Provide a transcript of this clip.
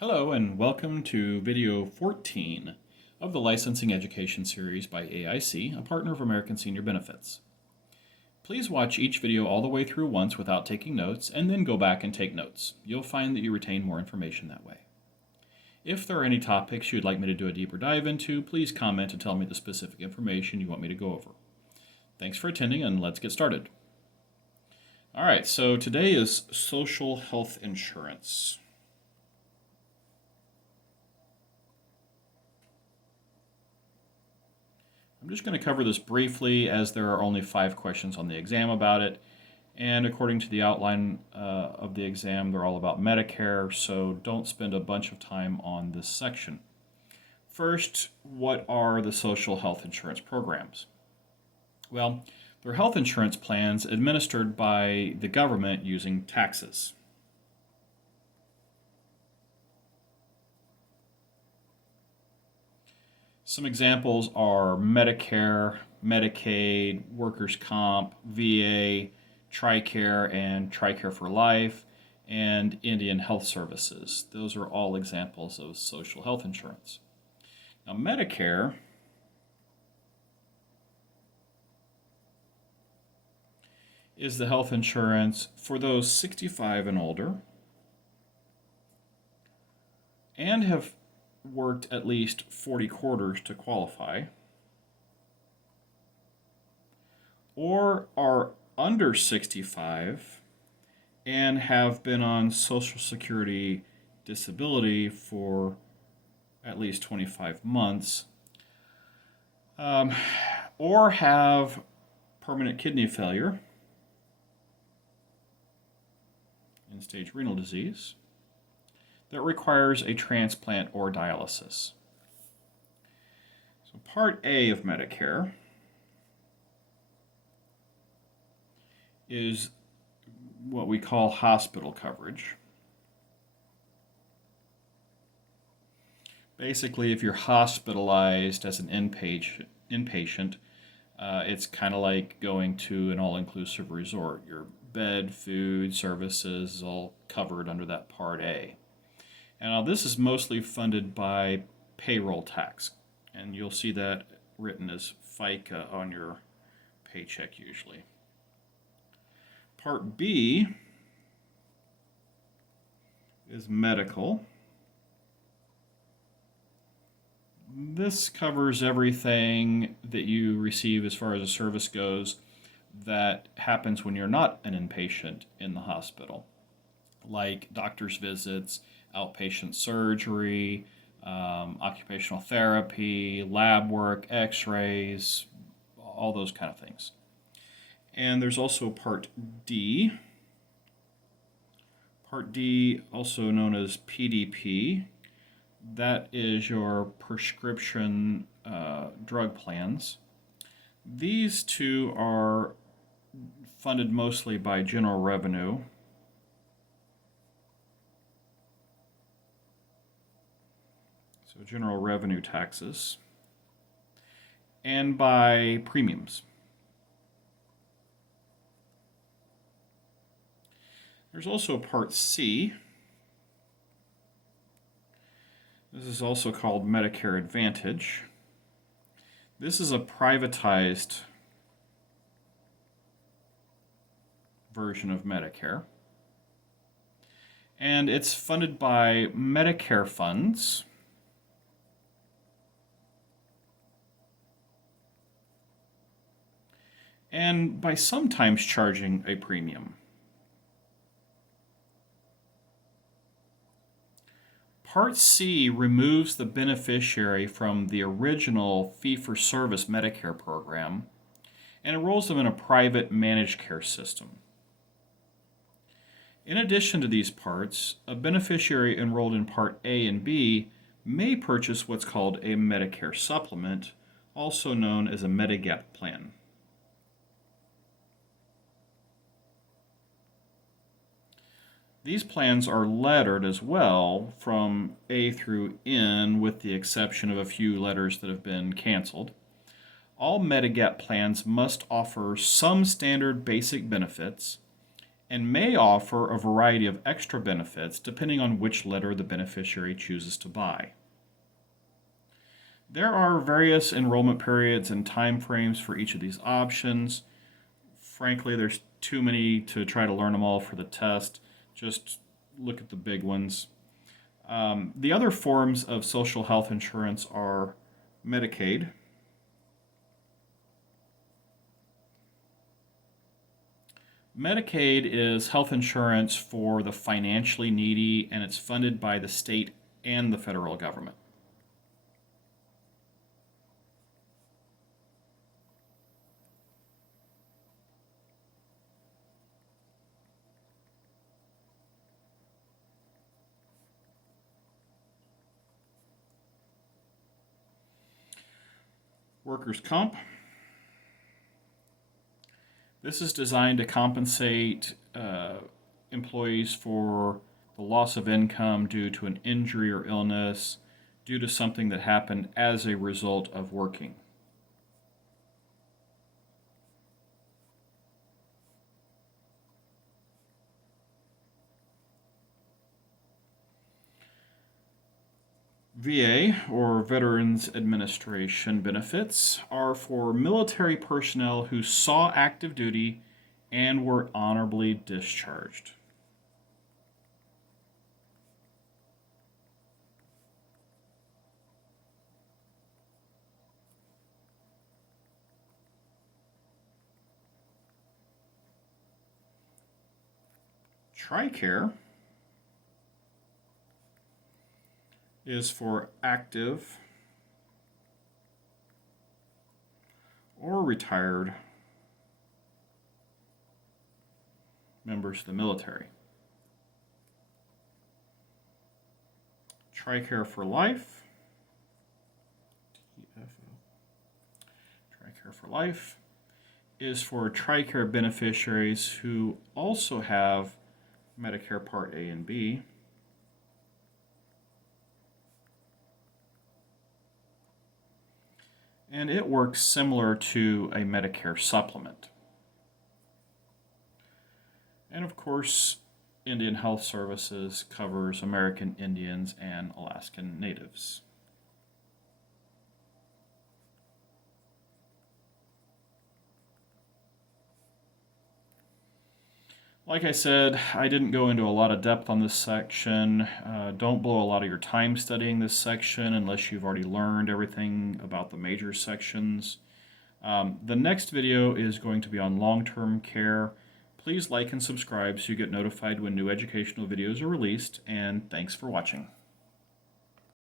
Hello and welcome to video 14 of the Licensing Education Series by AIC, a partner of American Senior Benefits. Please watch each video all the way through once without taking notes and then go back and take notes. You'll find that you retain more information that way. If there are any topics you'd like me to do a deeper dive into, please comment and tell me the specific information you want me to go over. Thanks for attending and let's get started. Alright, so today is social health insurance. I'm just going to cover this briefly as there are only 5 questions on the exam about it. And according to the outline of the exam, they're all about Medicare, so don't spend a bunch of time on this section. First, what are the social health insurance programs? Well, they're health insurance plans administered by the government using taxes. Some examples are Medicare, Medicaid, Workers' Comp, VA, TRICARE, and TRICARE for Life, and Indian Health Services. Those are all examples of social health insurance. Now, Medicare is the health insurance for those 65 and older and have worked at least 40 quarters to qualify, or are under 65 and have been on Social Security disability for at least 25 months, or have permanent kidney failure, end-stage renal disease, that requires a transplant or dialysis. So Part A of Medicare is what we call hospital coverage. Basically, if you're hospitalized as an inpatient, it's kind of like going to an all-inclusive resort. Your bed, food, services is all covered under that Part A. And now this is mostly funded by payroll tax, and you'll see that written as FICA on your paycheck usually. Part B is medical. This covers everything that you receive as far as a service goes that happens when you're not an inpatient in the hospital, like doctor's visits, outpatient surgery, occupational therapy, lab work, x-rays, all those kind of things. And there's also Part D. Part D, also known as PDP, that is your prescription drug plans. These two are funded mostly by general revenue. So general revenue taxes, and by premiums. There's also Part C. This is also called Medicare Advantage. This is a privatized version of Medicare, and it's funded by Medicare funds, and by sometimes charging a premium. Part C removes the beneficiary from the original fee-for-service Medicare program and enrolls them in a private managed care system. In addition to these parts, a beneficiary enrolled in Part A and B may purchase what's called a Medicare supplement, also known as a Medigap plan. These plans are lettered as well from A through N, with the exception of a few letters that have been canceled. All Medigap plans must offer some standard basic benefits and may offer a variety of extra benefits depending on which letter the beneficiary chooses to buy. There are various enrollment periods and time frames for each of these options. Frankly, there's too many to try to learn them all for the test. Just look at the big ones. The other forms of social health insurance are Medicaid. Medicaid is health insurance for the financially needy, and it's funded by the state and the federal government. Workers' comp. This is designed to compensate employees for the loss of income due to an injury or illness due to something that happened as a result of working. VA, or Veterans Administration benefits, are for military personnel who saw active duty and were honorably discharged. TRICARE is for active or retired members of the military. TRICARE for Life. TRICARE for Life is for TRICARE beneficiaries who also have Medicare Part A and B. And it works similar to a Medicare supplement. And of course, Indian Health Services covers American Indians and Alaskan Natives. Like I said, I didn't go into a lot of depth on this section. Don't blow a lot of your time studying this section unless you've already learned everything about the major sections. The next video is going to be on long-term care. Please like and subscribe so you get notified when new educational videos are released, and thanks for watching.